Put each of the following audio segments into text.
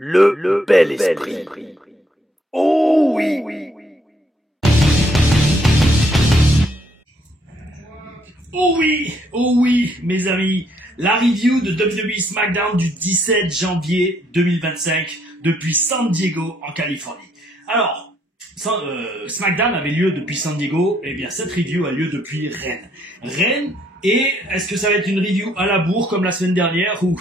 Le bel esprit. Oh oui. Oh oui, mes amis, la review de WWE SmackDown du 17 janvier 2025 depuis San Diego en Californie. Alors, SmackDown avait lieu depuis San Diego, et bien cette review a lieu depuis Rennes. Et est-ce que ça va être une review à la bourre comme la semaine dernière où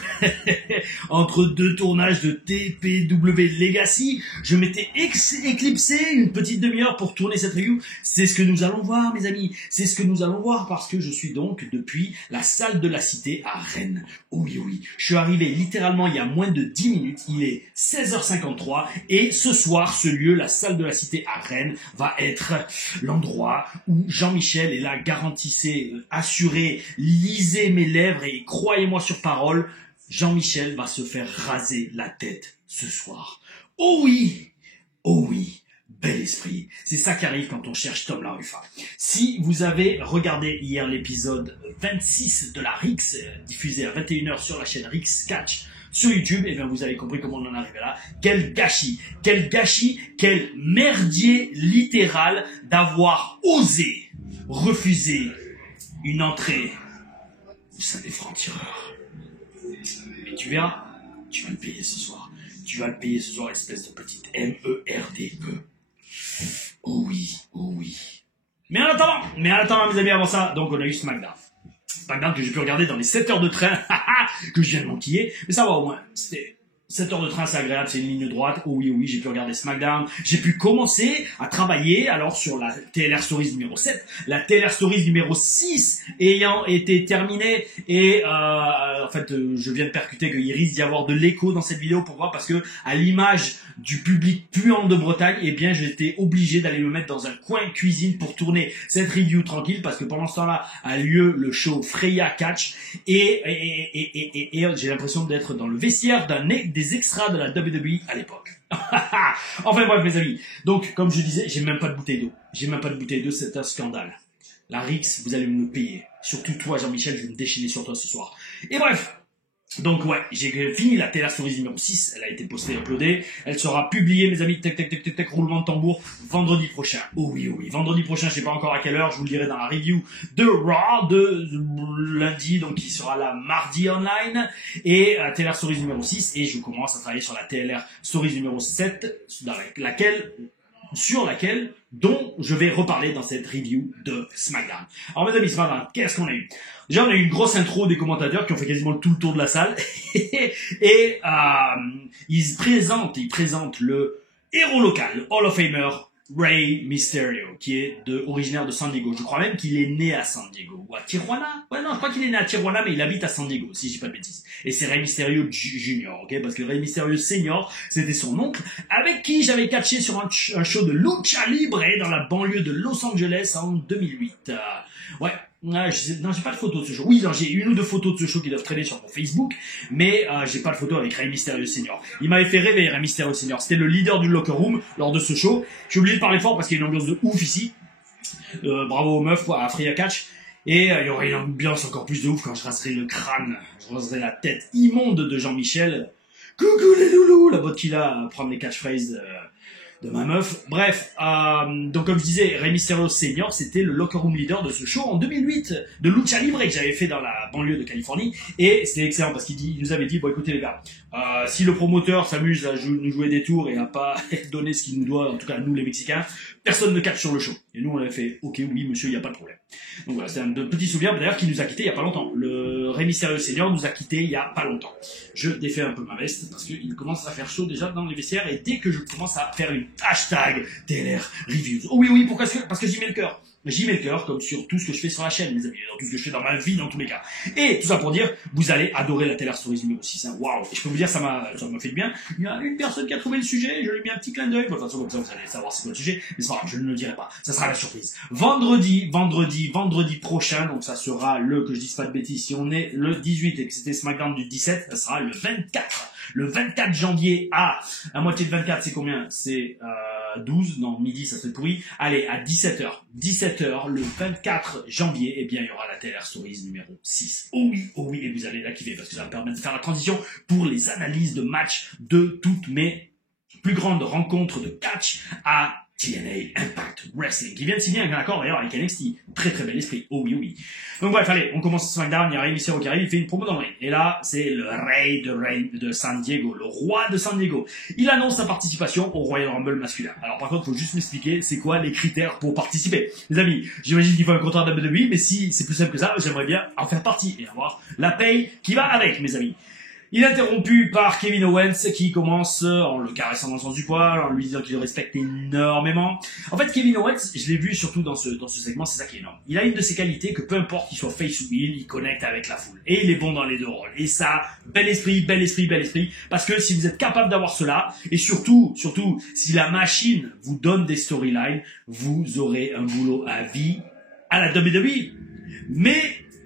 entre deux tournages de TPW Legacy, je m'étais éclipsé une petite demi-heure pour tourner cette review? C'est ce que nous allons voir, mes amis. C'est ce que nous allons voir parce que je suis donc depuis la salle de la Cité à Rennes. Oui. Je suis arrivé littéralement il y a moins de 10 minutes. Il est 16h53 et ce soir, ce lieu, la salle de la Cité à Rennes, va être l'endroit où Jean-Michel est là, garantissez, assuré, lisez mes lèvres et croyez-moi sur parole, Jean-Michel va se faire raser la tête ce soir. Oh oui, bel esprit. C'est ça qui arrive quand on cherche Tom Laruffa. Si vous avez regardé hier l'épisode 26 de la Rix, diffusé à 21h sur la chaîne Rix Catch sur YouTube, et bien vous avez compris comment on en est arrivé là. Quel gâchis, quel merdier littéral d'avoir osé refuser une entrée au sein des francs-tireurs. Mais tu verras, tu vas le payer ce soir. Tu vas le payer ce soir, espèce de petite M-E-R-D-E. Oh oui. Mais en attendant, mes amis, avant ça, donc on a eu SmackDown. SmackDown que j'ai pu regarder dans les 7 heures de train, que je viens de m'enquiller. Mais ça va au moins, c'était 7 heures de train, c'est agréable, c'est une ligne droite. Oh oui, j'ai pu regarder SmackDown. J'ai pu commencer à travailler alors sur la TLR Stories numéro 7, la TLR Stories numéro 6 ayant été terminée. Et en fait, je viens de percuter qu'il risque d'y avoir de l'écho dans cette vidéo. Pourquoi? Parce que à l'image du public puant de Bretagne, eh bien, j'étais obligé d'aller me mettre dans un coin cuisine pour tourner cette review tranquille parce que pendant ce temps-là a lieu le show Freya Catch et j'ai l'impression d'être dans le vestiaire des extras de la WWE à l'époque. Enfin bref, mes amis. Donc, comme je disais, j'ai même pas de bouteille d'eau. C'est un scandale. La Rix, vous allez me le payer. Surtout toi, Jean-Michel, je vais me déchaîner sur toi ce soir. Et bref. Donc ouais, j'ai fini la TLR Stories numéro 6, elle a été postée et uploadée, elle sera publiée, mes amis, tac, roulement de tambour, vendredi prochain. Oh oui, vendredi prochain, je sais pas encore à quelle heure, je vous le dirai dans la review de Raw de lundi, donc qui sera là mardi online, et TLR Stories numéro 6, et je commence à travailler sur la TLR Stories numéro 7, dont je vais reparler dans cette review de SmackDown. Alors mes amis, SmackDown, qu'est-ce qu'on a eu? Déjà, on a eu une grosse intro des commentateurs qui ont fait quasiment tout le tour de la salle. et ils présentent le héros local, le Hall of Famer, Rey Mysterio, qui est originaire de San Diego. Je crois même qu'il est né à San Diego. Ou à Tijuana? Ouais, non, je crois qu'il est né à Tijuana, mais il habite à San Diego, si je dis pas de bêtises. Et c'est Rey Mysterio Junior, ok? Parce que Rey Mysterio Senior, c'était son oncle, avec qui j'avais catché sur un show de lucha libre dans la banlieue de Los Angeles en 2008. J'ai pas de photos de ce show. Oui, j'ai une ou deux photos de ce show qui doivent traîner sur mon Facebook, mais j'ai pas de photos avec Rey Mysterio Senior. Il m'avait fait rêver, Rey Mysterio Senior. C'était le leader du locker room lors de ce show. J'ai oublié de parler fort parce qu'il y a une ambiance de ouf ici. Bravo aux meufs, à Freya Catch. Et il y aurait une ambiance encore plus de ouf quand je raserai le crâne, je raserai la tête immonde de Jean-Michel. Coucou les loulous, la botte qu'il a à prendre les catchphrases de ma meuf. Bref, donc comme je disais, Rey Mysterio Senior, c'était le locker room leader de ce show en 2008 de Lucha Libre que j'avais fait dans la banlieue de Californie. Et c'était excellent parce qu'il nous avait dit, bon écoutez les gars, si le promoteur s'amuse à nous jouer des tours et à pas donner ce qu'il nous doit, en tout cas nous les Mexicains, personne ne catch sur le show. Et nous on avait fait, ok oui monsieur, il n'y a pas de problème. Donc voilà, c'est un petit souvenir d'ailleurs qui nous a quittés il n'y a pas longtemps. Le Rey Mysterio Senior nous a quittés il n'y a pas longtemps. Je défais un peu ma veste parce qu'il commence à faire chaud déjà dans les vestiaires et dès que je commence à faire une hashtag TLR Reviews. Oh oui, pourquoi? Parce que j'y mets le cœur. J'y mets le cœur, comme sur tout ce que je fais sur la chaîne, mes amis, dans tout ce que je fais dans ma vie, dans tous les cas. Et tout ça pour dire, vous allez adorer la TLR Stories numéro 6. Hein. Waouh! Et je peux vous dire, ça m'a fait du bien. Il y a une personne qui a trouvé le sujet, je lui ai mis un petit clin d'œil. De toute façon, comme ça, vous allez savoir c'est quoi le sujet. Mais c'est pas grave, je ne le dirai pas. Ça sera la surprise. Vendredi prochain, donc ça sera que je dise pas de bêtises, si on est le 18 et que c'était SmackDown du 17, ça sera le 24. Le 24 janvier à moitié de 24, c'est combien? C'est 12, non, midi, ça serait pourri. Allez, à 17h. 17h, le 24 janvier, eh bien, il y aura la TLR Stories numéro 6. Oh oui, et vous allez la kiffer, parce que ça va me permettre de faire la transition pour les analyses de matchs de toutes mes plus grandes rencontres de catch à TNA Impact Wrestling, qui vient de signer un accord d'ailleurs avec NXT. Très très bel esprit. Oh oui. Donc bref, allez, on commence SmackDown, il y a Rey Mysterio qui arrive, il fait une promo dans le ring. Et là, c'est le Rey de San Diego, le roi de San Diego. Il annonce sa participation au Royal Rumble masculin. Alors par contre, il faut juste m'expliquer, c'est quoi les critères pour participer. Les amis, j'imagine qu'il faut un contrat de WWE, mais si c'est plus simple que ça, j'aimerais bien en faire partie et avoir la paye qui va avec, mes amis. Il est interrompu par Kevin Owens qui commence en le caressant dans le sens du poil, en lui disant qu'il le respecte énormément. En fait, Kevin Owens, je l'ai vu surtout dans ce segment, c'est ça qui est énorme. Il a une de ses qualités que peu importe qu'il soit face ou heel, il connecte avec la foule. Et il est bon dans les deux rôles. Et ça, bel esprit. Parce que si vous êtes capable d'avoir cela, et surtout, si la machine vous donne des storylines, vous aurez un boulot à vie à la WWE. Mais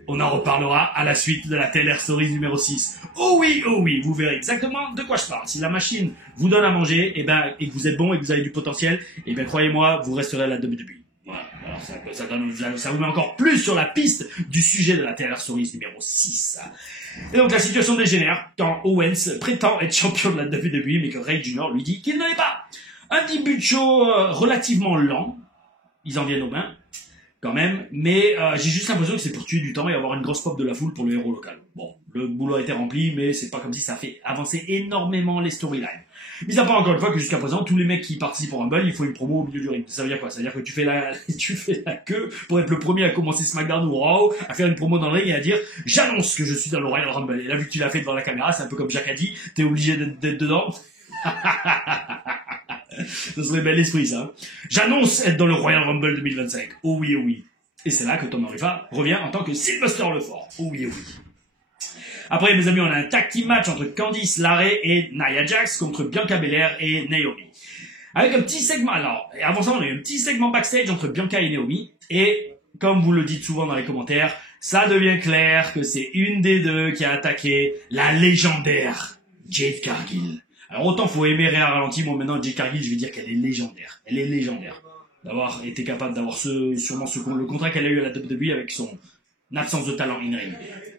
on en reparlera à la suite de la TLR Stories numéro 6. Oh oui, vous verrez exactement de quoi je parle. Si la machine vous donne à manger, et que vous êtes bon et que vous avez du potentiel, croyez-moi, vous resterez à la WWE. Voilà. Alors ça vous met encore plus sur la piste du sujet de la TLR Stories numéro 6. Et donc la situation dégénère quand Owens prétend être champion de la WWE, mais que Rey Jr. lui dit qu'il ne l'est pas. Un début de show relativement lent. Ils en viennent aux mains. Quand même, mais j'ai juste l'impression que c'est pour tuer du temps et avoir une grosse pop de la foule pour le héros local. Bon, le boulot a été rempli, mais c'est pas comme si ça fait avancer énormément les storylines. Mis à part encore une fois que jusqu'à présent, tous les mecs qui participent au Rumble, il faut une promo au milieu du ring. Ça veut dire quoi? Ça veut dire que tu fais la queue pour être le premier à commencer SmackDown ou Raw, à faire une promo dans le ring et à dire « J'annonce que je suis dans le Royal Rumble ». Et là, vu que tu l'as fait devant la caméra, c'est un peu comme Jacques a dit, t'es obligé d'être dedans. Ce serait bel esprit, ça. J'annonce être dans le Royal Rumble 2025. Oh oui. Et c'est là que Tom Arifa revient en tant que Sylvester Lefort. Oh oui. Après, mes amis, on a un tag team match entre Candice LeRae et Nia Jax contre Bianca Belair et Naomi. Avec un petit segment, alors, avant ça, on a eu un petit segment backstage entre Bianca et Naomi. Et, comme vous le dites souvent dans les commentaires, ça devient clair que c'est une des deux qui a attaqué la légendaire Jade Cargill. Alors autant faut aimer Rhea Ralenti, moi maintenant Jade Cargill, je vais dire qu'elle est légendaire. Elle est légendaire. D'avoir été capable d'avoir le contrat qu'elle a eu à la WWE avec son absence de talent in-ring.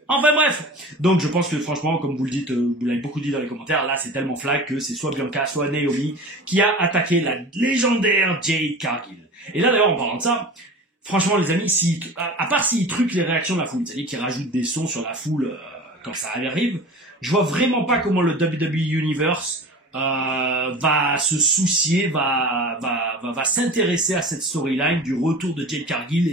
Enfin bref. Donc je pense que franchement, comme vous le dites, vous l'avez beaucoup dit dans les commentaires, là c'est tellement flag que c'est soit Bianca, soit Naomi qui a attaqué la légendaire Jade Cargill. Et là d'ailleurs en parlant de ça, franchement les amis, à part s'ils truquent les réactions de la foule, c'est-à-dire qu'ils rajoutent des sons sur la foule quand ça arrive, je vois vraiment pas comment le WWE Universe va se soucier, va s'intéresser à cette storyline du retour de Jade Cargill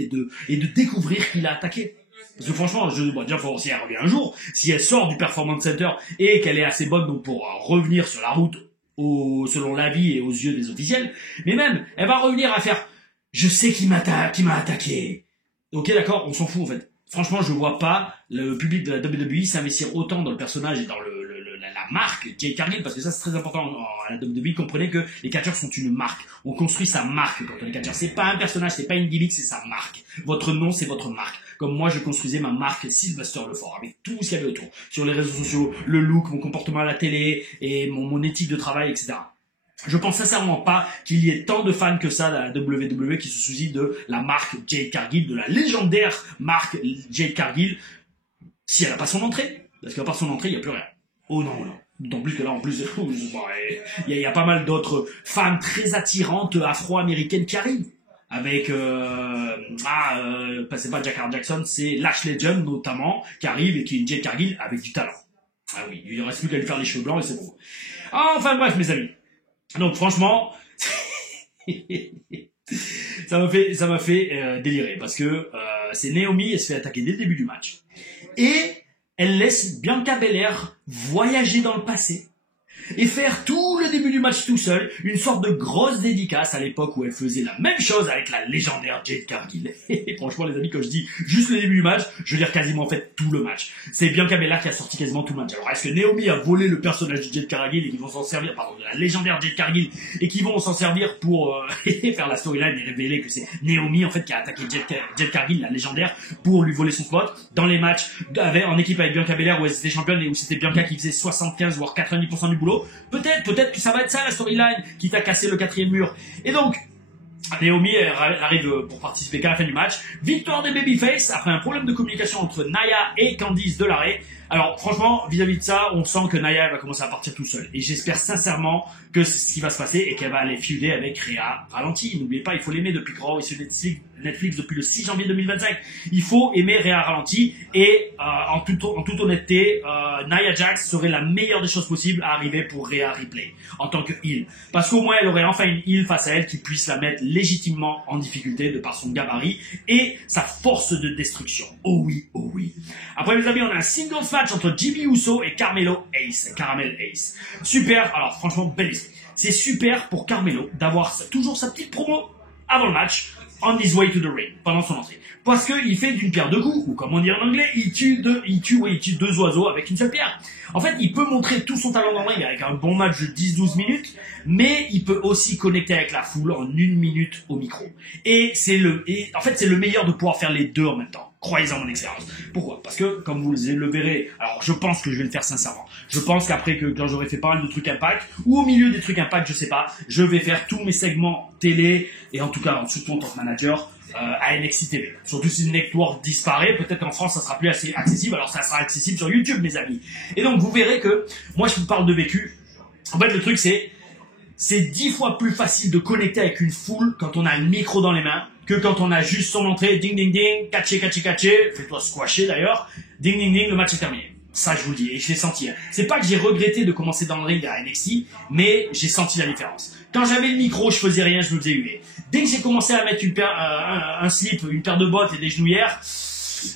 et de découvrir qu'il a attaqué. Parce que franchement, déjà, si elle revient un jour, si elle sort du Performance Center et qu'elle est assez bonne donc pour revenir sur la route selon l'avis et aux yeux des officiels, mais même, elle va revenir à faire « Je sais qui m'a attaqué ». Ok, d'accord, on s'en fout en fait. Franchement, je vois pas le public de la WWE s'investir autant dans le personnage et dans la marque Jade Cargill, parce que ça c'est très important à la WWE. Comprenez que les catcheurs sont une marque. On construit sa marque quand on est catcheur. C'est pas un personnage, c'est pas une gimmick, c'est sa marque. Votre nom, c'est votre marque. Comme moi, je construisais ma marque Sylvester Lefort avec tout ce qu'il y avait autour. Sur les réseaux sociaux, le look, mon comportement à la télé et mon éthique de travail, etc. Je pense sincèrement pas qu'il y ait tant de fans que ça à la WWE qui se soucient de la marque Jade Cargill, de la légendaire marque Jade Cargill, si elle a pas son entrée. Parce qu'à part son entrée, il n'y a plus rien. Oh non. D'autant plus que là, en plus, il y a pas mal d'autres femmes très attirantes afro-américaines qui arrivent. Avec, c'est pas Jacquard Jackson, c'est Lash Legend notamment, qui arrive et qui est une Jade Cargill avec du talent. Ah oui, il ne reste plus qu'à lui faire les cheveux blancs et c'est bon. Enfin bref, mes amis. Donc franchement, ça m'a fait délirer parce que c'est Naomi, elle se fait attaquer dès le début du match et elle laisse Bianca Belair voyager dans le passé et faire tout le début du match tout seul, une sorte de grosse dédicace à l'époque où elle faisait la même chose avec la légendaire Jade Cargill. Et franchement les amis, quand je dis juste le début du match, je veux dire quasiment en fait tout le match. C'est Bianca Belair qui a sorti quasiment tout le match. Alors est-ce que Naomi a volé le personnage de Jade Cargill et qu'ils vont s'en servir, pardon, de la légendaire Jade Cargill, et qu'ils vont s'en servir pour faire la storyline et révéler que c'est Naomi en fait qui a attaqué Jade Cargill, la légendaire, pour lui voler son spot dans les matchs en équipe avec Bianca Belair où elle était championne et où c'était Bianca qui faisait 75 voire 90% du boulot. Peut-être que ça va être ça la storyline qui t'a cassé le quatrième mur. Et donc Naomi arrive pour participer qu'à la fin du match. Victoire des Babyface après un problème de communication entre Nia et Candice Delaray. Alors franchement, vis-à-vis de ça, on sent que Nia va commencer à partir tout seul. Et j'espère sincèrement que c'est ce qui va se passer et qu'elle va aller feuder avec Rhea Ralenti. N'oubliez pas, il faut l'aimer depuis Raw et sur Netflix depuis le 6 janvier 2025. Il faut aimer Rhea Ralenti et en toute honnêteté, Nia Jax serait la meilleure des choses possibles à arriver pour Rhea Ripley en tant que heel. Parce qu'au moins elle aurait enfin une heel face à elle qui puisse la mettre légitimement en difficulté de par son gabarit et sa force de destruction. Oh oui, oh oui. Après mes amis, on a un singles match entre Jimmy Uso et Caramel Ace. Super, alors franchement, bel esprit. C'est super pour Carmelo d'avoir toujours sa petite promo avant le match, on his way to the ring, pendant son entrée. Parce qu'il fait d'une pierre deux coups, ou comme on dit en anglais, il tue deux oiseaux avec une seule pierre. En fait, il peut montrer tout son talent dans le ring avec un bon match de 10-12 minutes, mais il peut aussi connecter avec la foule en 1 minute au micro. En fait, c'est le meilleur de pouvoir faire les deux en même temps. Croyez-en mon expérience. Pourquoi? Parce que, comme vous le verrez, alors je pense que je vais le faire sincèrement. Je pense qu'après quand j'aurai fait pas mal de trucs impact, ou au milieu des trucs impact, je sais pas, je vais faire tous mes segments télé, et en tout cas, surtout en tant que manager, à NXT TV. Surtout si Network disparaît, peut-être qu'en France ça sera plus assez accessible, alors ça sera accessible sur YouTube mes amis. Et donc vous verrez que, moi je vous parle de vécu, en fait le truc c'est 10 fois plus facile de connecter avec une foule quand on a le micro dans les mains que quand on a juste son entrée, ding ding ding, catché, fais-toi squasher d'ailleurs, ding ding ding, le match est terminé. Ça je vous le dis, et je l'ai senti. C'est pas que j'ai regretté de commencer dans le ring à NXT, mais j'ai senti la différence. Quand j'avais le micro, je faisais rien, je me faisais huer. Dès que j'ai commencé à mettre un slip, une paire de bottes et des genouillères,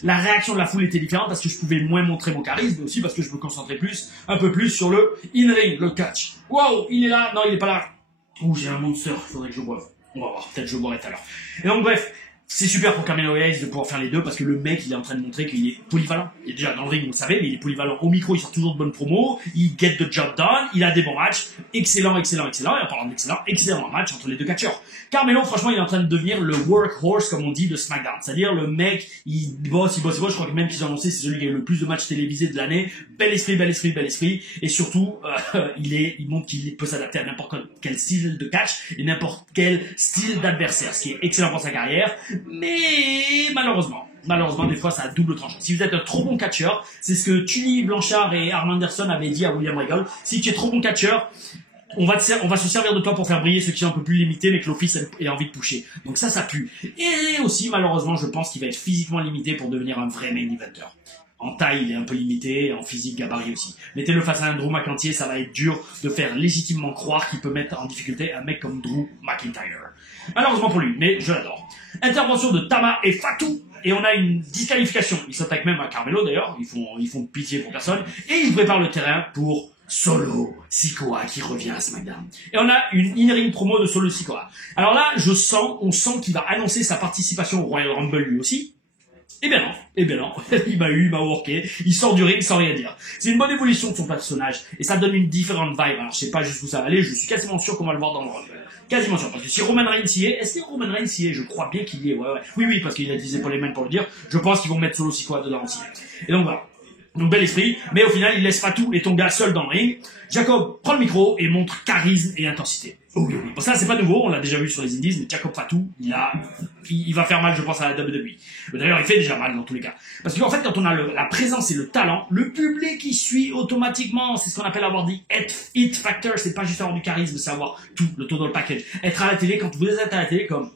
la réaction de la foule était différente parce que je pouvais moins montrer mon charisme, mais aussi parce que je me concentrais un peu plus sur le in-ring, le catch. Wow, il est là, non il est pas là. Ouh, j'ai un monster, il faudrait que je boive. On va voir, peut-être je boirai tout à l'heure. Et donc bref, c'est super pour Carmelo Hayes de pouvoir faire les deux parce que le mec il est en train de montrer qu'il est polyvalent. Il est déjà dans le ring, vous le savez, mais il est polyvalent au micro, il sort toujours de bonnes promos, il get the job done, il a des bons matchs, excellent. Et en parlant d'excellent, excellent match entre les deux catcheurs. Carmelo, franchement, il est en train de devenir le workhorse, comme on dit, de SmackDown. C'est-à-dire, le mec, il bosse. Je crois que même qu'ils ont annoncé, c'est celui qui a eu le plus de matchs télévisés de l'année. Bel esprit. Et surtout, il montre qu'il peut s'adapter à n'importe quel style de catch et n'importe quel style d'adversaire. Ce qui est excellent pour sa carrière. Mais, malheureusement, des fois, ça a double tranchant. Si vous êtes un trop bon catcheur, c'est ce que Tully Blanchard et Arn Anderson avaient dit à William Regal. Si tu es trop bon catcheur, on va se servir de toi pour faire briller ceux qui sont un peu plus limités, mais que l'office ait envie de pusher. Donc ça pue. Et aussi, malheureusement, je pense qu'il va être physiquement limité pour devenir un vrai main eventer. En taille, il est un peu limité, en physique, gabarit aussi. Mettez-le face à un Drew McIntyre, ça va être dur de faire légitimement croire qu'il peut mettre en difficulté un mec comme Drew McIntyre. Malheureusement pour lui, mais je l'adore. Intervention de Tama et Fatou. Et on a une disqualification. Ils s'attaquent même à Carmelo d'ailleurs, ils font pitié pour personne. Et ils préparent le terrain pour Solo Sikoa qui revient à SmackDown. Et on a une in-ring promo de Solo Sikoa. Alors là, on sent qu'il va annoncer sa participation au Royal Rumble lui aussi. Eh bien non, il m'a worké, il sort du ring sans rien dire. C'est une bonne évolution de son personnage, et ça donne une différente vibe. Alors je sais pas jusqu'où ça va aller, je suis quasiment sûr qu'on va le voir dans le Rumble. Quasiment sûr, parce que si Roman Reigns y est, est-ce que Roman Reigns y est? Je crois bien qu'il y est, ouais. Oui, parce qu'il a utilisé pour les mains pour le dire, je pense qu'ils vont mettre Solo Sikoa dedans aussi. Et donc voilà. Donc bel esprit, mais au final il laisse Fatou et Tonga seul dans le ring. Jacob prend le micro et montre charisme et intensité. Oh oui. Bon ça c'est pas nouveau, on l'a déjà vu sur les Indies, mais Jacob Fatou, il va faire mal je pense à la WWE. D'ailleurs il fait déjà mal dans tous les cas. Parce qu'en fait quand on a la présence et le talent, le public il suit automatiquement, c'est ce qu'on appelle avoir dit hit factor, c'est pas juste avoir du charisme, c'est avoir tout, le total package. Être à la télé, quand vous êtes à la télé comme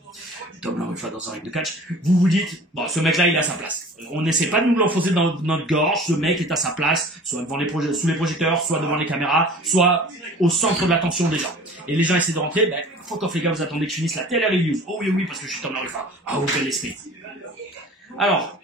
Tom Larifa dans un ring de catch, vous vous dites, bon, ce mec-là, il a sa place. On n'essaie pas de nous l'enfoncer dans notre gorge, ce mec est à sa place, soit sous les projecteurs, soit devant les caméras, soit au centre de l'attention des gens. Et les gens essaient de rentrer, fuck off les gars, vous attendez que je finisse la télé review. Oh oui, parce que je suis Tom Larifa. Ah, oh, bel esprit. Alors,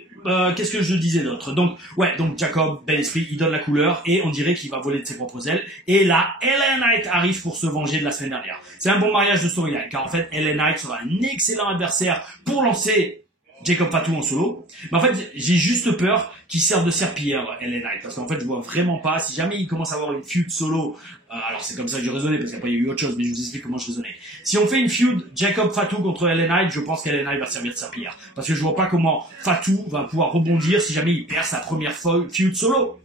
qu'est-ce que je disais d'autre? Donc, ouais, donc Jacob, bel esprit, il donne la couleur et on dirait qu'il va voler de ses propres ailes. Et là, LA Knight arrive pour se venger de la semaine dernière. C'est un bon mariage de storyline, car en fait, LA Knight sera un excellent adversaire pour lancer Jacob Fatu en solo. Mais en fait, j'ai juste peur qu'il serve de serpillière, LA Knight. Parce qu'en fait, je vois vraiment pas, si jamais il commence à avoir une feud solo, alors c'est comme ça que je raisonnais, parce qu'après il y a eu autre chose, mais je vous explique comment je raisonnais. Si on fait une feud Jacob Fatu contre LA Knight, je pense qu'LA Knight va servir de serpillière. Parce que je vois pas comment Fatu va pouvoir rebondir si jamais il perd sa première feud solo.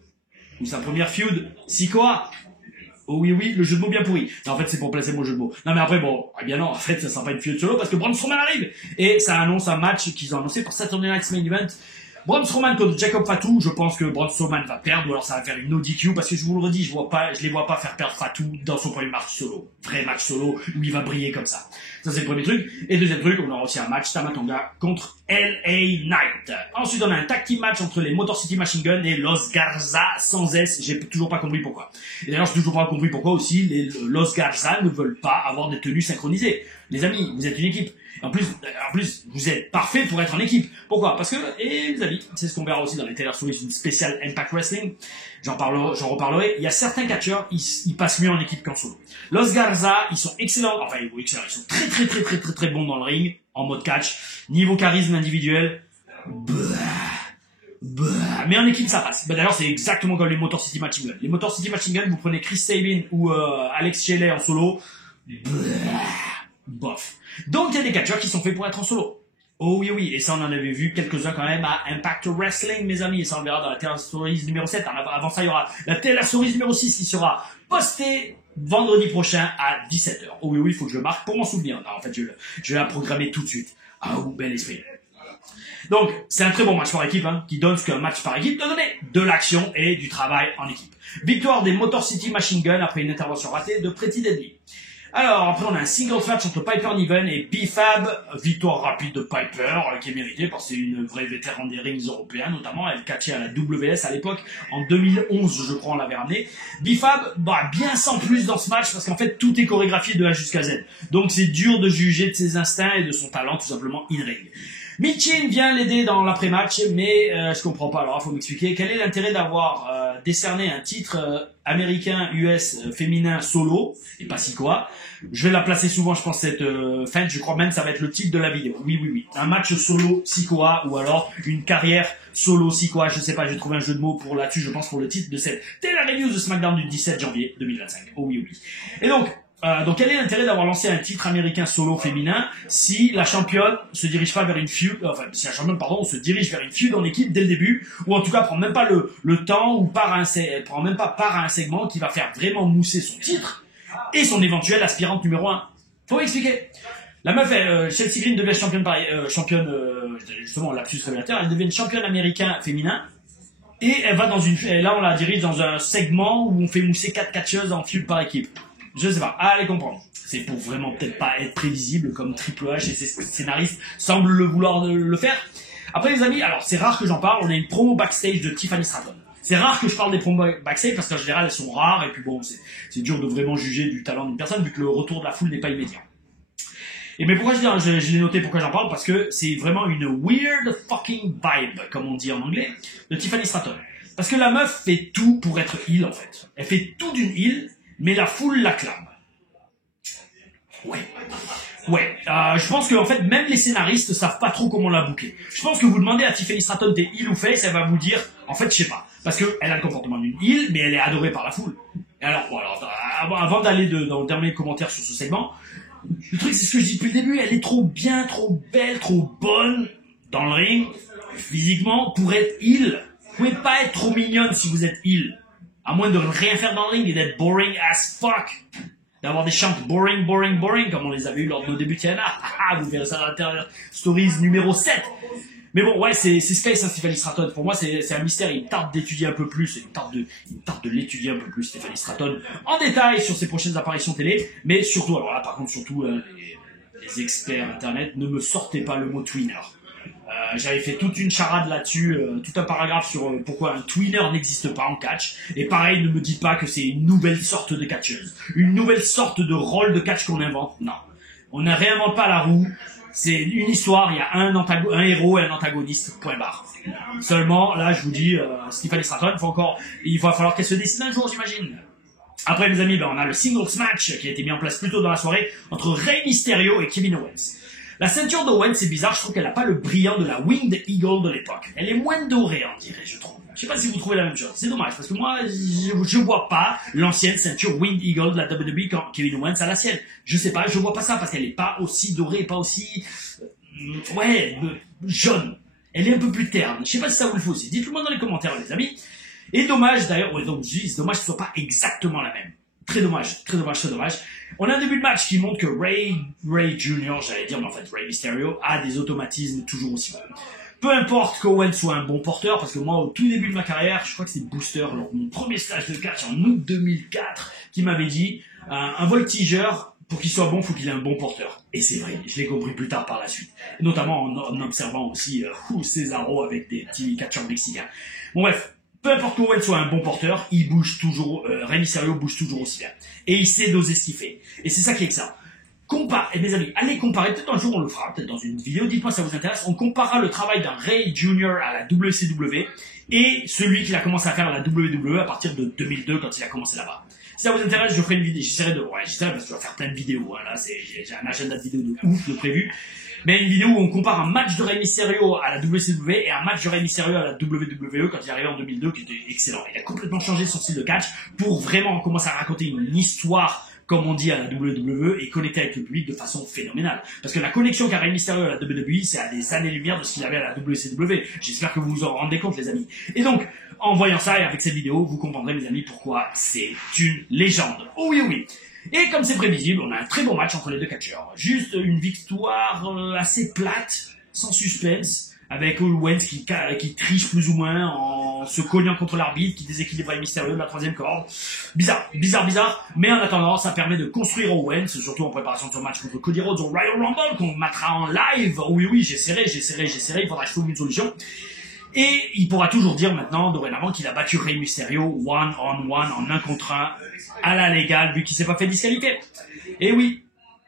Ou sa première feud Sikoa. Oh oui, oui, le jeu de mots bien pourri. Non, en fait, c'est pour placer mon jeu de mots. Non, mais après, bon, eh bien non, en fait, ça sera pas une feud solo parce que Braun Strowman arrive. Et ça annonce un match qu'ils ont annoncé pour Saturday Night's Main Event. Braun Strowman contre Jacob Fatu, je pense que Braun Strowman va perdre, ou alors ça va faire une no DQ, parce que je vous le redis, je les vois pas faire perdre Fatu dans son premier match solo. Vrai match solo, où il va briller comme ça. Ça, c'est le premier truc. Et deuxième truc, on aura aussi un match Tamatonga contre LA Knight. Ensuite, on a un tag team match entre les Motor City Machine Gun et Los Garza sans S. J'ai toujours pas compris pourquoi. Et d'ailleurs, j'ai toujours pas compris pourquoi aussi les Los Garza ne veulent pas avoir des tenues synchronisées. Les amis, vous êtes une équipe. En plus, vous êtes parfait pour être en équipe. Pourquoi? Parce que, et les amis, c'est ce qu'on verra aussi dans les Taylor Swift, une spéciale Impact Wrestling. J'en reparlerai. Il y a certains catcheurs, ils passent mieux en équipe qu'en solo. Los Garza, ils sont excellents. Enfin, excellents. Ils sont très bons dans le ring, en mode catch. Niveau charisme individuel. Mais en équipe, ça passe. D'ailleurs, c'est exactement comme les Motor City Machine Gun. Les Motor City Machine Gun, vous prenez Chris Sabin ou Alex Shelley en solo. Bof. Donc il y a des catcheurs qui sont faits pour être en solo. Oh oui, oui, et ça on en avait vu quelques-uns quand même à Impact Wrestling, mes amis, et ça on verra dans la Taylor Stories numéro 7. Avant ça, il y aura la Taylor Stories numéro 6 qui sera postée vendredi prochain à 17h. Oh oui, oui, il faut que je marque pour m'en souvenir. Non, en fait, je vais la programmer tout de suite. Ah, oh, bel esprit. Donc, c'est un très bon match par équipe, hein, qui donne ce qu'un match par équipe doit donner. De l'action et du travail en équipe. Victoire des Motor City Machine Gun après une intervention ratée de Pretty Deadly. Alors, après, on a un singles match entre Piper Niven et B-Fab. Victoire rapide de Piper, qui est méritée parce que c'est une vraie vétéran des rings européens, notamment. Elle catchait à la WS à l'époque. En 2011, je crois, on l'avait ramené. B-Fab, bien sans plus dans ce match parce qu'en fait, tout est chorégraphié de A jusqu'à Z. Donc, c'est dur de juger de ses instincts et de son talent, tout simplement, in-ring. Michin vient l'aider dans l'après-match, mais je comprends pas. Alors, il faut m'expliquer. Quel est l'intérêt d'avoir décerné un titre américain US féminin solo, et pas si quoi. Je vais la placer souvent, je pense, cette feinte. Je crois même que ça va être le titre de la vidéo. Oui, oui, oui. Un match solo Sikoa, ou alors une carrière solo Sikoa. Je sais pas, j'ai trouvé un jeu de mots pour là-dessus, je pense, pour le titre de cette Taylor Reviews de SmackDown du 17 janvier 2025. Oh oui, oui. Et donc quel est l'intérêt d'avoir lancé un titre américain solo féminin si la championne se dirige pas vers une feud, si la championne, pardon, se dirige vers une feud en équipe dès le début, ou en tout cas prend même pas le temps, ou prend même pas part à un segment qui va faire vraiment mousser son titre et son éventuelle aspirante numéro 1. Faut expliquer. La meuf, Chelsea Green devient championne, justement, lapsus révélateur, elle devient championne américain féminin, et elle va là on la dirige dans un segment où on fait mousser 4 catcheuses en feud par équipe. Je sais pas, allez comprendre. C'est pour vraiment peut-être pas être prévisible comme Triple H et ses scénaristes semblent le vouloir le faire. Après les amis, alors c'est rare que j'en parle, on a une promo backstage de Tiffany Stratton. C'est rare que je parle des promos backstage parce qu'en général elles sont rares et puis bon, c'est dur de vraiment juger du talent d'une personne vu que le retour de la foule n'est pas immédiat. Et mais pourquoi je l'ai noté, pourquoi j'en parle? Parce que c'est vraiment une weird fucking vibe, comme on dit en anglais, de Tiffany Stratton. Parce que la meuf fait tout pour être heel en fait. Elle fait tout d'une heel, mais la foule l'acclame. Ouais. Je pense que en fait même les scénaristes savent pas trop comment la boucler. Je pense que vous demandez à Tiffany Stratton t'es heel ou face, elle va vous dire en fait je sais pas, parce que elle a le comportement d'une heel, mais elle est adorée par la foule. Et alors avant d'aller dans le dernier commentaire sur ce segment, le truc c'est ce que je dis depuis le début, elle est trop bien, trop belle, trop bonne dans le ring physiquement pour être heel. Vous pouvez pas être trop mignonne si vous êtes heel. À moins de rien faire dans le ring et d'être boring as fuck. D'avoir des chants boring, comme on les avait eu lors de nos débuts de TNA. Vous verrez ça dans la Taylor Stories numéro 7. Mais bon, ouais, c'est space, hein, Tiffany Stratton. Pour moi, c'est un mystère. Il tarde d'étudier un peu plus. Il tarde de l'étudier un peu plus, Tiffany Stratton, en détail sur ses prochaines apparitions télé. Mais surtout, alors là, par contre, surtout, les experts internet, ne me sortez pas le mot tweener. J'avais fait toute une charade là-dessus, tout un paragraphe sur pourquoi un tweener n'existe pas en catch. Et pareil, ne me dites pas que c'est une nouvelle sorte de catcheuse, une nouvelle sorte de rôle de catch qu'on invente. Non, on ne réinvente pas la roue. C'est une histoire, il y a un héros et un antagoniste, point barre. Seulement, là, je vous dis, Tiffany Stratton, il va falloir qu'elle se décide un jour, j'imagine. Après, mes amis, ben, on a le singles match qui a été mis en place plus tôt dans la soirée entre Rey Mysterio et Kevin Owens. La ceinture d'Owens, c'est bizarre, je trouve qu'elle n'a pas le brillant de la Winged Eagle de l'époque. Elle est moins dorée, on dirait, je trouve. Je sais pas si vous trouvez la même chose. C'est dommage, parce que moi, je vois pas l'ancienne ceinture Winged Eagle de la WWE quand Kevin Owens a la sienne. Je sais pas, je vois pas ça, parce qu'elle est pas aussi dorée, pas aussi... jaune. Elle est un peu plus terne. Je sais pas si ça vous le faut aussi. Dites-le moi dans les commentaires, les amis. Et dommage, d'ailleurs, donc c'est dommage que ce soit pas exactement la même. Très dommage, très dommage, très dommage. On a un début de match qui montre que Ray Jr., j'allais dire, mais en fait Ray Mysterio, a des automatismes toujours aussi bons. Peu importe qu'Owen soit un bon porteur, parce que moi, au tout début de ma carrière, je crois que c'est Booster, lors de mon premier stage de catch en août 2004, qui m'avait dit, un voltigeur, pour qu'il soit bon, faut qu'il ait un bon porteur. Et c'est vrai, je l'ai compris plus tard par la suite. Et notamment en observant aussi Cesaro avec des petits catcheurs mexicains. Bon bref. Peu importe qu'Owen soit un bon porteur, il bouge toujours, Rey Mysterio bouge toujours aussi bien. Et il sait doser ce qu'il fait. Et c'est ça qui est excellent. Et mes amis, allez comparer, peut-être un jour on le fera, peut-être dans une vidéo, dites-moi si ça vous intéresse, on comparera le travail d'un Rey Jr. à la WCW et celui qu'il a commencé à faire à la WWE à partir de 2002 quand il a commencé là-bas. Si ça vous intéresse, je ferai une vidéo, j'essaierai parce que je vais faire plein de vidéos, hein, là, j'ai un agenda de vidéos de ouf de prévu. Mais une vidéo où on compare un match de Rey Mysterio à la WCW et un match de Rey Mysterio à la WWE quand il est arrivé en 2002 qui était excellent. Il a complètement changé son style de catch pour vraiment commencer à raconter une histoire comme on dit à la WWE et connecter avec le public de façon phénoménale. Parce que la connexion qu'a Rey Mysterio à la WWE, c'est à des années-lumière de ce qu'il avait à la WCW. J'espère que vous vous en rendez compte, les amis. Et donc, en voyant ça et avec cette vidéo, vous comprendrez, mes amis, pourquoi c'est une légende. Oh oui, oui. Et comme c'est prévisible, on a un très bon match entre les deux catcheurs. Juste une victoire assez plate, sans suspense, avec Owens qui triche plus ou moins en se cognant contre l'arbitre, qui déséquilibre Rey Mysterio de la troisième corde. Bizarre. Mais en attendant, ça permet de construire Owens, surtout en préparation de son match contre Cody Rhodes au Royal Rumble, qu'on matera en live. Oui, j'essaierai, il faudra que je trouve une solution. Et il pourra toujours dire maintenant, dorénavant, qu'il a battu Rey Mysterio one-on-one, en 1 contre 1, à la légale, vu qu'il s'est pas fait disqualifier. Et oui.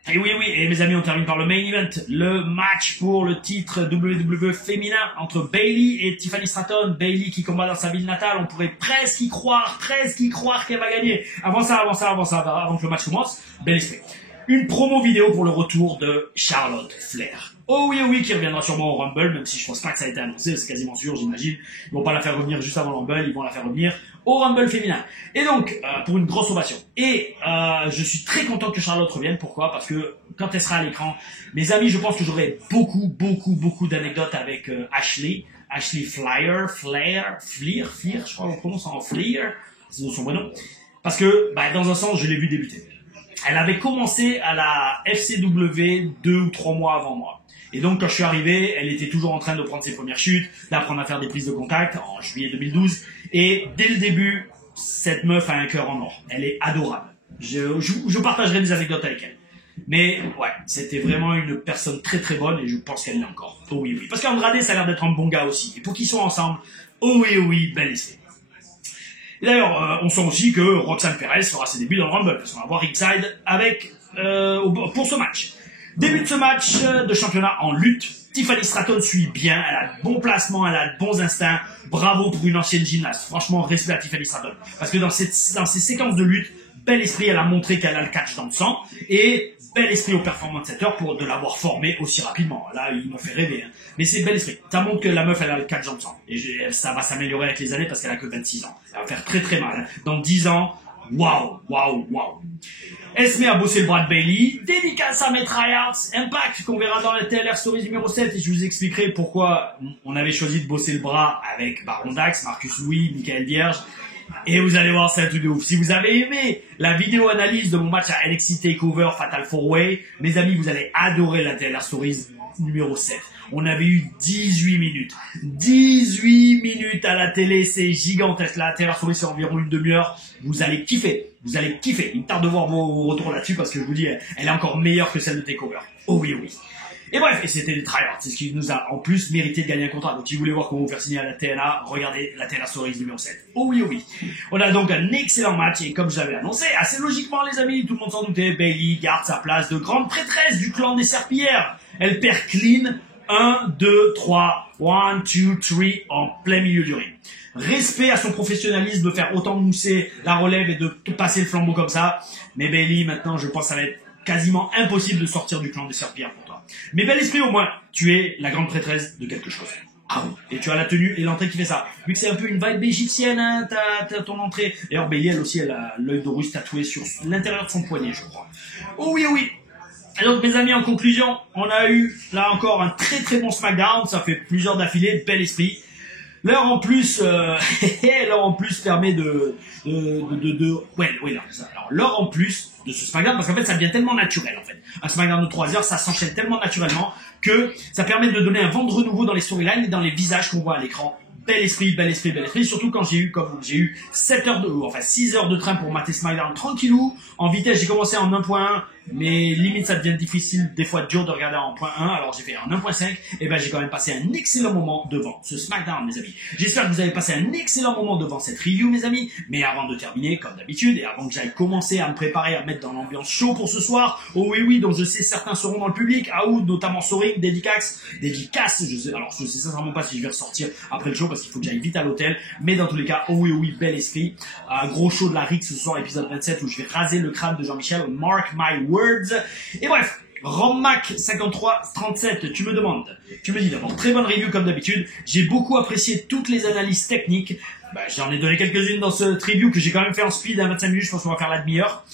Et mes amis, on termine par le main event. Le match pour le titre WWE féminin entre Bayley et Tiffany Stratton. Bayley qui combat dans sa ville natale. On pourrait presque y croire qu'elle va gagner. Avant que le match commence, bel esprit. Une promo vidéo pour le retour de Charlotte Flair. Oh oui, qui reviendra sûrement au Rumble, même si je pense pas que ça a été annoncé, c'est quasiment sûr, j'imagine. Ils vont pas la faire revenir juste avant le Rumble, ils vont la faire revenir au Rumble féminin. Et donc, pour une grosse ovation. Et je suis très content que Charlotte revienne. Pourquoi? Parce que quand elle sera à l'écran, mes amis, je pense que j'aurai beaucoup d'anecdotes avec Ashley Flair, je crois qu'on prononce en Flair, c'est son vrai nom. Parce que, dans un sens, je l'ai vu débuter. Elle avait commencé à la FCW 2 ou 3 mois avant moi. Et donc, quand je suis arrivé, elle était toujours en train de prendre ses premières chutes, d'apprendre à faire des prises de contact en juillet 2012. Et dès le début, cette meuf a un cœur en or. Elle est adorable. Je partagerai des anecdotes avec elle. Mais ouais, c'était vraiment une personne très bonne et je pense qu'elle l'est encore. Oh oui. Parce qu'Andrade, ça a l'air d'être un bon gars aussi. Et pour qu'ils soient ensemble, oh oui, bel essai. Et d'ailleurs, on sent aussi que Roxanne Perez fera ses débuts dans le Rumble, parce qu'on va voir Ringside pour ce match. Début de ce match de championnat en lutte, Tiffany Stratton suit bien, elle a de bons placements, elle a de bons instincts. Bravo pour une ancienne gymnaste. Franchement, respect à Tiffany Stratton. Parce que dans ces séquences de lutte, bel esprit, elle a montré qu'elle a le catch dans le sang. Et bel esprit au Performance Center de l'avoir formée aussi rapidement. Là, ils m'ont fait rêver. Hein. Mais c'est bel esprit. Ça montre que la meuf, elle a le catch dans le sang. Et ça va s'améliorer avec les années parce qu'elle a que 26 ans. Elle va faire très mal. Hein. Dans 10 ans, waouh. Elle se met à bosser le bras de Bayley, dédicace à Matt Tryhards, Impact qu'on verra dans la TLR Stories numéro 7 et je vous expliquerai pourquoi on avait choisi de bosser le bras avec Baron Dax, Marcus Louis, Michael Vierge et vous allez voir c'est un truc de ouf. Si vous avez aimé la vidéo analyse de mon match à NXT TakeOver Fatal 4-Way, mes amis vous allez adorer la TLR Stories numéro 7. On avait eu 18 minutes. 18 minutes à la télé, c'est gigantesque. La TLR Stories c'est environ une demi-heure. Vous allez kiffer. Il me tarde de voir vos retours là-dessus parce que je vous dis, elle est encore meilleure que celle de TakeOver. Oh oui. Et bref, et c'était des tryhards. C'est ce qui nous a en plus mérité de gagner un contrat. Donc si vous voulez voir comment vous faire signer à la TNA, regardez la TNA Stories numéro 7. Oh oui. On a donc un excellent match et comme j'avais annoncé, assez logiquement les amis, tout le monde s'en doutait, Bayley garde sa place de grande prêtresse du clan des Serpillères. Elle perd clean 1, 2, 3, 1, 2, 3 en plein milieu du ring. Respect à son professionnalisme de faire autant mousser la relève et de passer le flambeau comme ça. Mais Bayley, maintenant, je pense que ça va être quasiment impossible de sortir du clan des serpillères pour toi. Mais bel esprit, au moins, tu es la grande prêtresse de quelque chose. Ah oui. Et tu as la tenue et l'entrée qui fait ça. Vu que c'est un peu une vibe égyptienne, hein, t'as ton entrée. D'ailleurs, Bayley, elle aussi, elle a l'œil d'Horus tatoué sur l'intérieur de son poignet, je crois. Oh oui, oh oui. Et donc, mes amis, en conclusion, on a eu, là encore, un très très bon SmackDown. Ça fait plusieurs d'affilée, bel esprit. L'heure en plus, l'heure en plus permet ouais, non, ça. Alors, l'heure en plus de ce SmackDown, parce qu'en fait, ça devient tellement naturel, en fait. Un SmackDown de 3 heures, ça s'enchaîne tellement naturellement que ça permet de donner un vent de renouveau dans les storylines et dans les visages qu'on voit à l'écran. Bel esprit, bel esprit, bel esprit. Surtout quand j'ai eu 6 heures de train pour mater SmackDown tranquillou. En vitesse, j'ai commencé en 1.1. Mais limite, ça devient difficile, des fois dur de regarder en 1.1. Alors j'ai fait en 1.5. Et ben, j'ai quand même passé un excellent moment devant ce SmackDown, mes amis. J'espère que vous avez passé un excellent moment devant cette review, mes amis. Mais avant de terminer, comme d'habitude, et avant que j'aille commencer à me préparer à mettre dans l'ambiance chaud pour ce soir, oh oui, oui, donc je sais certains seront dans le public, Aoud, notamment Soring, dédicace, je sais sincèrement pas si je vais ressortir après le show parce qu'il faut que j'aille vite à l'hôtel. Mais dans tous les cas, oh oui, oui, bel esprit. Gros show de la Rix ce soir, épisode 27, où je vais raser le crâne de Jean-Michel. Mark my words. Et bref, Rammac 5337, tu me dis d'abord, très bonne review comme d'habitude. J'ai beaucoup apprécié toutes les analyses techniques. J'en ai donné quelques-unes dans ce review que j'ai quand même fait en speed à 25 minutes. Je pense qu'on va faire la demi-heure.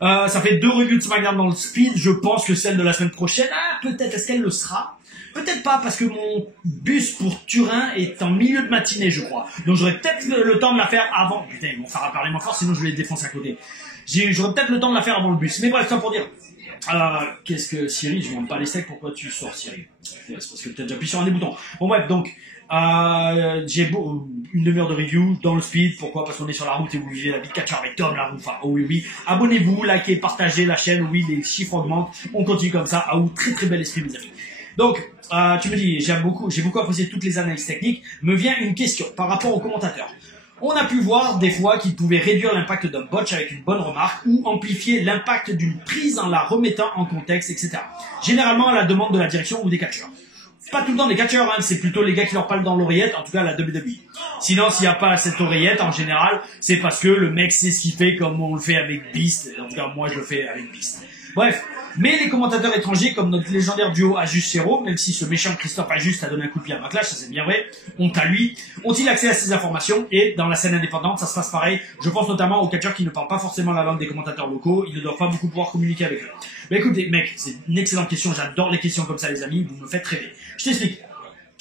Ça fait 2 reviews de SmackDown dans le speed. Je pense que celle de la semaine prochaine, peut-être, est-ce qu'elle le sera? Peut-être pas, parce que mon bus pour Turin est en milieu de matinée, je crois. Donc j'aurai peut-être le temps de la faire avant. Putain, ils vont faire parler moins fort, sinon je vais les défoncer à côté. J'aurai peut-être le temps de la faire avant le bus. Mais bref, ça pour dire. Qu'est-ce que Cyril, je ne monte pas les steaks, pourquoi tu sors Cyril? C'est parce que peut-être j'appuie sur un des boutons. Bon bref, donc j'ai une demi-heure de review dans le speed. Pourquoi? Parce qu'on est sur la route et vous vivez la vie de catcheur avec Tom la roue. Enfin, oh oui, oui. Abonnez-vous, likez, partagez la chaîne. Oui, les chiffres augmentent. On continue comme ça. Très très bel esprit, mes amis. Donc, tu me dis, j'ai beaucoup apprécié toutes les analyses techniques. Me vient une question par rapport aux commentateurs. On a pu voir des fois qu'ils pouvaient réduire l'impact d'un botch avec une bonne remarque ou amplifier l'impact d'une prise en la remettant en contexte, etc. Généralement à la demande de la direction ou des catcheurs. Pas tout le temps des catcheurs, hein, c'est plutôt les gars qui leur parlent dans l'oreillette, en tout cas la WWE. Sinon, s'il n'y a pas cette oreillette, en général, c'est parce que le mec sait ce qu'il fait comme on le fait avec Beast. En tout cas, moi je le fais avec Beast. Bref. Mais les commentateurs étrangers, comme notre légendaire duo Ajus-Chéreau, même si ce méchant Christophe Ajus a donné un coup de pied à Backlash, ça c'est bien vrai, honte à lui, ont-ils accès à ces informations? Et dans la scène indépendante, ça se passe pareil. Je pense notamment aux catcheurs qui ne parlent pas forcément la langue des commentateurs locaux, ils ne doivent pas beaucoup pouvoir communiquer avec eux. Mais écoutez, mec, c'est une excellente question, j'adore les questions comme ça les amis, vous me faites rêver. Je t'explique.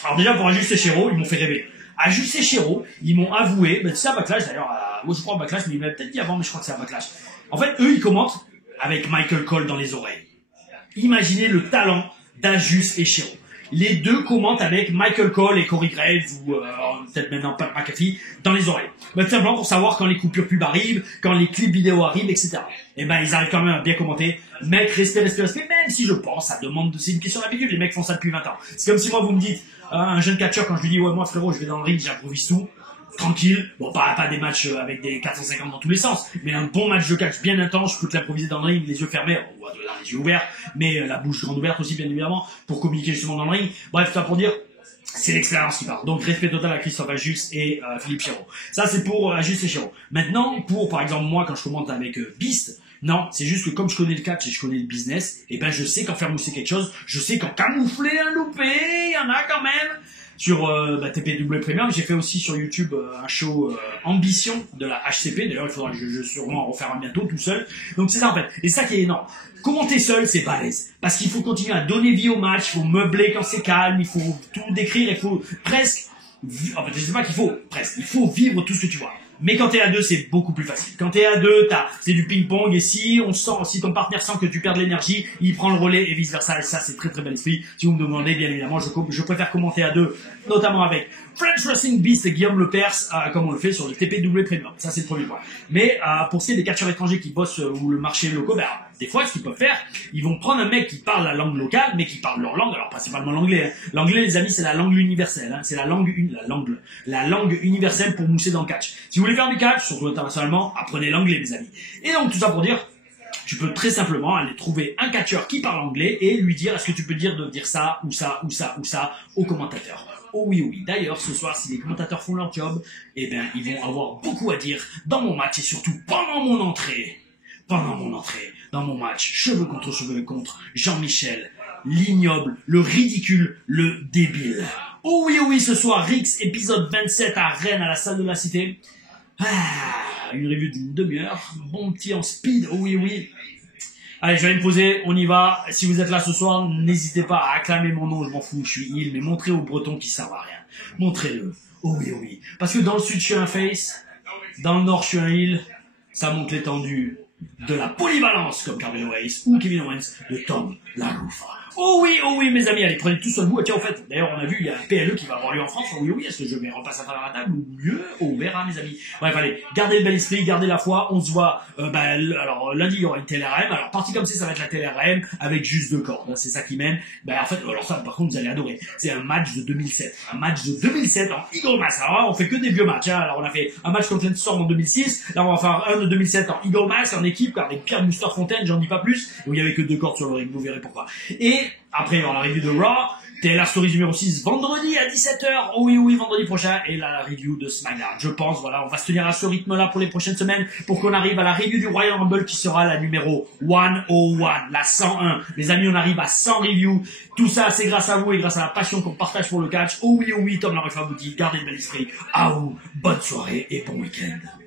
Alors déjà pour Ajus-Chéreau, ils m'ont fait rêver. Ajus-Chéreau, ils m'ont avoué, c'est à Backlash d'ailleurs, moi je crois à Backlash, mais il m'avait peut-être dit avant, mais je crois que c'est à Backlash. En fait, eux, ils commentent avec Michael Cole dans les oreilles. Imaginez le talent d'Ajus et Chéreau. Les deux commentent avec Michael Cole et Corey Graves ou peut-être maintenant Pat McAfee dans les oreilles. Tout simplement pour savoir quand les coupures pub arrivent, quand les clips vidéo arrivent, etc. Et ils arrivent quand même à bien commenter. Mec, respect, même si je pense, ça demande, c'est une question d'habitude, les mecs font ça depuis 20 ans. C'est comme si moi vous me dites, un jeune catcheur, quand je lui dis, ouais moi frérot, je vais dans le ring, j'improvise tout. Tranquille, bon pas des matchs avec des 450 dans tous les sens, mais un bon match de catch bien intense, je peux te l'improviser dans le ring, les yeux fermés, ou les yeux ouverts, mais la bouche grande ouverte aussi bien évidemment, pour communiquer justement dans le ring. Bref, tout ça pour dire, c'est l'expérience qui parle. Donc respect total à Christophe Ajus et Philippe Chéreau. Ça c'est pour Ajus et Chéreau. Maintenant, pour par exemple moi quand je commente avec Beast, non, c'est juste que comme je connais le catch et je connais le business, je sais qu'en faire mousser quelque chose, je sais qu'en camoufler un loupé, il y en a quand même. Sur TPW Premium, j'ai fait aussi sur YouTube un show Ambition de la HCP. D'ailleurs, il faudra que je sûrement en refaire un bientôt tout seul. Donc c'est ça en fait. Et ça qui est énorme. Commenter seul, c'est balèze. Parce qu'il faut continuer à donner vie au match, il faut meubler quand c'est calme, il faut tout décrire, il faut presque... En fait, je sais pas qu'il faut, presque. Il faut vivre tout ce que tu vois. Mais quand t'es à deux, c'est beaucoup plus facile. Quand t'es à deux, c'est du ping-pong, et si ton partenaire sent que tu perds de l'énergie, il prend le relais et vice-versa, et ça, c'est très très bel esprit. Si vous me demandez, bien évidemment, je préfère commenter à deux, notamment avec French Wrestling Beast et Guillaume Lepers, comme on le fait sur le TPW Premium. Ça, c'est le premier point. Mais, pour ce qui est des catcheurs étrangers qui bossent, ou le marché local, des fois, ce qu'ils peuvent faire, ils vont prendre un mec qui parle la langue locale, mais qui parle leur langue, alors principalement l'anglais. Hein. L'anglais, les amis, c'est la langue universelle. Hein. C'est la langue universelle pour mousser dans le catch. Si vous voulez faire du catch, surtout internationalement, apprenez l'anglais, mes amis. Et donc, tout ça pour dire, Tu peux très simplement aller trouver un catcheur qui parle anglais et lui dire est-ce que tu peux dire de dire ça ou ça ou ça ou ça au commentateur. Oh oui, oui. D'ailleurs, ce soir, si les commentateurs font leur job, eh ben, ils vont avoir beaucoup à dire dans mon match et surtout pendant mon entrée. Pendant mon entrée, dans mon match, cheveux contre Jean-Michel, l'ignoble, le ridicule, le débile. Oh oui, oui, ce soir, Rix, épisode 27 à Rennes, à la salle de la Cité. Une review d'une demi-heure, bon petit en speed, oh oui, oui. Allez, je vais me poser, on y va. Si vous êtes là ce soir, n'hésitez pas à acclamer mon nom, je m'en fous, je suis il, mais montrez aux Bretons qui servent à rien. Montrez-le. Oh oui, oui. Parce que dans le sud, je suis un face, dans le nord, je suis un heel, ça monte l'étendue de la polyvalence, comme Carmelo Hayes ou Kevin Owens, de Tom LaRufa. Oh oui, mes amis, allez, prenez tout sur le bout. Tiens, en fait, d'ailleurs, on a vu, il y a un PLE qui va avoir lieu en France. Oh oui, oui, est-ce que je vais repasser à travers la table ou mieux? On verra, mes amis. Bref, allez, gardez le bel esprit, gardez la foi. On se voit, alors, lundi, il y aura une TLRM. Alors, partie comme ça va être la TLRM avec juste 2 cordes. C'est ça qui mène. En fait, alors ça, par contre, vous allez adorer. C'est un match de 2007. Un match de 2007 en Eagle Mass. Alors là, on fait que des vieux matchs, hein. Alors, on a fait un match contre Storm en 2006. Là, on va faire un de 2007 en Eagle Mass, en équipe, avec Pierre Booster Fontaine, j'en dis pas plus. Où il y avait que 2 cordes sur le ring, vous verrez pourquoi. Et, après, il y aura la review de Raw, TLR Stories numéro 6, vendredi à 17h. Oh oui, oui, vendredi prochain. Et là, la review de SmackDown. Je pense, voilà, on va se tenir à ce rythme-là pour les prochaines semaines pour qu'on arrive à la review du Royal Rumble qui sera la numéro 101, la 101. Les amis, on arrive à 100 reviews. Tout ça, c'est grâce à vous et grâce à la passion qu'on partage pour le catch. Oh oui, Tom LaRufa vous dit, gardez le bel esprit. Ah ou, bonne soirée et bon week-end.